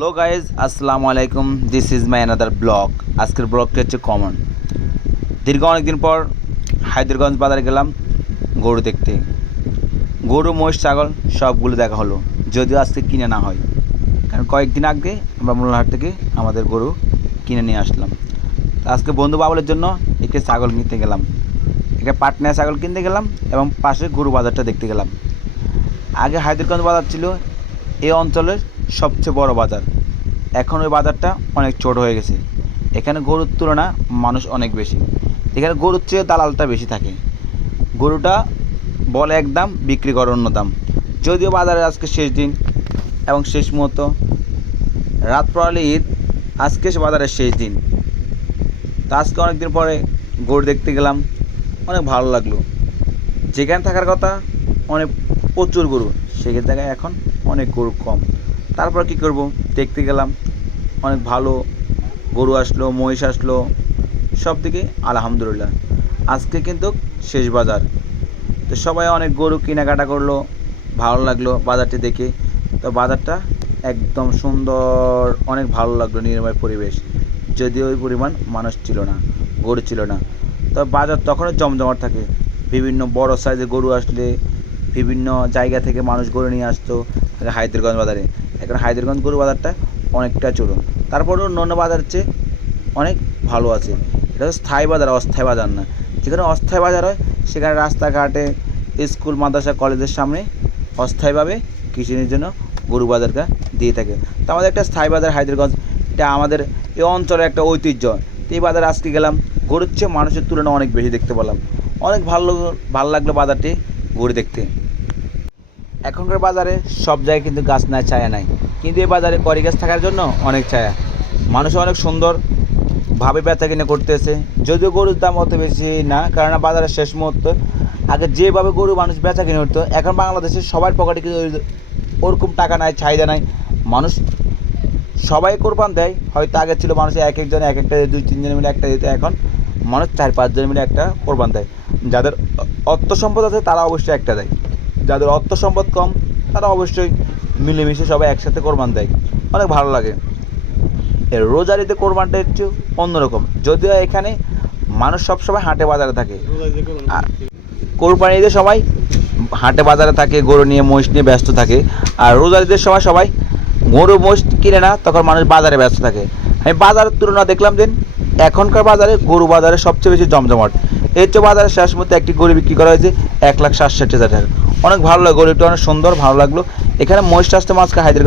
Hello guys আসসালামু আলাইকুম this is my another blog আজকের ব্লগটি হচ্ছে কমন দীর্ঘ অনেকদিন পর হায়দ্রগঞ্জ বাজারে গেলাম গরু দেখতে। গরু, মহিষ, ছাগল সবগুলো দেখা হলো। যদিও আজকে কিনে না হয়। কারণ কয়েকদিন আগে আমরা মোল্লাহাট থেকে আমাদের গরু কিনে নিয়ে আসলাম। আজকে বন্ধু বাবলের জন্য একে ছাগল কিনতে গেলাম। একে পাটনা ছাগল কিনতে গেলাম এবং পাশে গরু বাজারটা দেখতে গেলাম। আগে হায়দ্রগঞ্জ বাজার ছিল এই অঞ্চলের সবচেয়ে বড় বাজার। এখন ওই বাজারটা অনেক ছোট হয়ে গেছে। এখানে গরুর তুলনা মানুষ অনেক বেশি। এখানে গরুর চেয়ে দালালটা বেশি থাকে। গরুটা বলে এক দাম, বিক্রি করে অন্য দাম। যদিও বাজারের আজকে শেষ দিন এবং শেষ মুহূর্ত। রাত পড়ালে ঈদ, আজকে বাজারের শেষ দিন। তা আজকে অনেকদিন পরে গরু দেখতে গেলাম। অনেক ভালো লাগল। যেখানে থাকার কথা, অনেক প্রচুর গরু। সেখানে জায়গায় এখন অনেক গরু কম। তারপর কি করব? দেখতে গেলাম, অনেক ভালো গরু আসলো, মহিষ আসলো সব দিকে আলহামদুলিল্লাহ। আজকে কিন্তু শেষ বাজার। তো সবাই অনেক গরু কেনাকাটা করল, ভালো লাগল বাজারটি দেখে। তো বাজারটা একদম সুন্দর, অনেক ভালো লাগল নির্ময় পরিবেশ। যদিও ওই পরিমাণ মানুষ ছিল না, গরু ছিল না। তো বাজার তখনও জমজমাট থাকে। বিভিন্ন বড় সাইজের গরু আসলে বিভিন্ন জায়গা থেকে মানুষ গরু নিয়ে আসতো আগে হায়দ্রগঞ্জ বাজারে। এখন হায়দ্রগঞ্জ গরু বাজারটা অনেকটা ছোটো তারপরেও অন্যান্য বাজারের চেয়ে অনেক ভালো আছে। এটা স্থায়ী বাজার, অস্থায়ী বাজার না। যেখানে অস্থায়ী বাজার হয়, সেখানে রাস্তাঘাটে, স্কুল, মাদ্রাসা, কলেজের সামনে অস্থায়ীভাবে কৃষির জন্য গরু বাজারটা দিয়ে থাকে। তো আমাদের একটা স্থায়ী বাজার হায়দ্রগঞ্জ, এটা আমাদের এই অঞ্চলের একটা ঐতিহ্য। তো এই বাজারে আজকে গেলাম, গরুর চেয়ে মানুষের তুলনায় অনেক বেশি দেখতে পেলাম। অনেক ভালো ভালো লাগল বাজারটি গরু দেখতে। এখনকার বাজারে সব জায়গায় কিন্তু গাছ নাই, ছায়া নাই। কিন্তু এই বাজারে করি গাছ থাকার জন্য অনেক ছায়া। মানুষ অনেক সুন্দর ভাবে বেচা কিনে করতেছে। যদিও গরুর দাম অত বেশি না কারণ বাজারের শেষ মুহূর্ত, আগে যেভাবে গরু মানুষ বেচা কিনে উঠতো, এখন বাংলাদেশে সবার পকেটে কিন্তু ওরকম টাকা নাই, চাহিদা নাই। মানুষ সবাই কোরবান দেয়, হয়তো আগে ছিল মানুষ এক একজন, এক একটা দুই তিনজন মিলে একটা দিতে, এখন মানুষ চার পাঁচজন মিলে একটা কোরবান দেয়। যাদের অর্থ সম্পদ আছে, তারা অবশ্যই একটা দেয়। যাদের অর্থ সম্পদ কম, তারা অবশ্যই মিলেমিশে সবাই একসাথে কোরবান দেয়। অনেক ভালো লাগে। এর রোজারিতে কোরবানটা একটু অন্যরকম। যদিও এখানে মানুষ সবসময় হাটে বাজারে থাকে। আর কোরবানি ঈদের সময় হাটে বাজারে থাকে, গরু নিয়ে, মহিষ নিয়ে ব্যস্ত থাকে। আর রোজার ঈদের সময় সবাই গরু, মহিষ কিনে না, তখন মানুষ বাজারে ব্যস্ত থাকে। আমি বাজারের তুলনা দেখলাম দিন, এখনকার বাজারে গরু বাজারে সবচেয়ে বেশি জমজমাট। এর চেয়ে বাজারে শেষ মধ্যে একটি গরু বিক্রি করা হয়েছে এক লাখ সাতষট্টি হাজার টাকা। অনেক ভালো লাগল গরুটা অনেক সুন্দর ভালো লাগল। এখানে মহিষ মাছকে হাইদের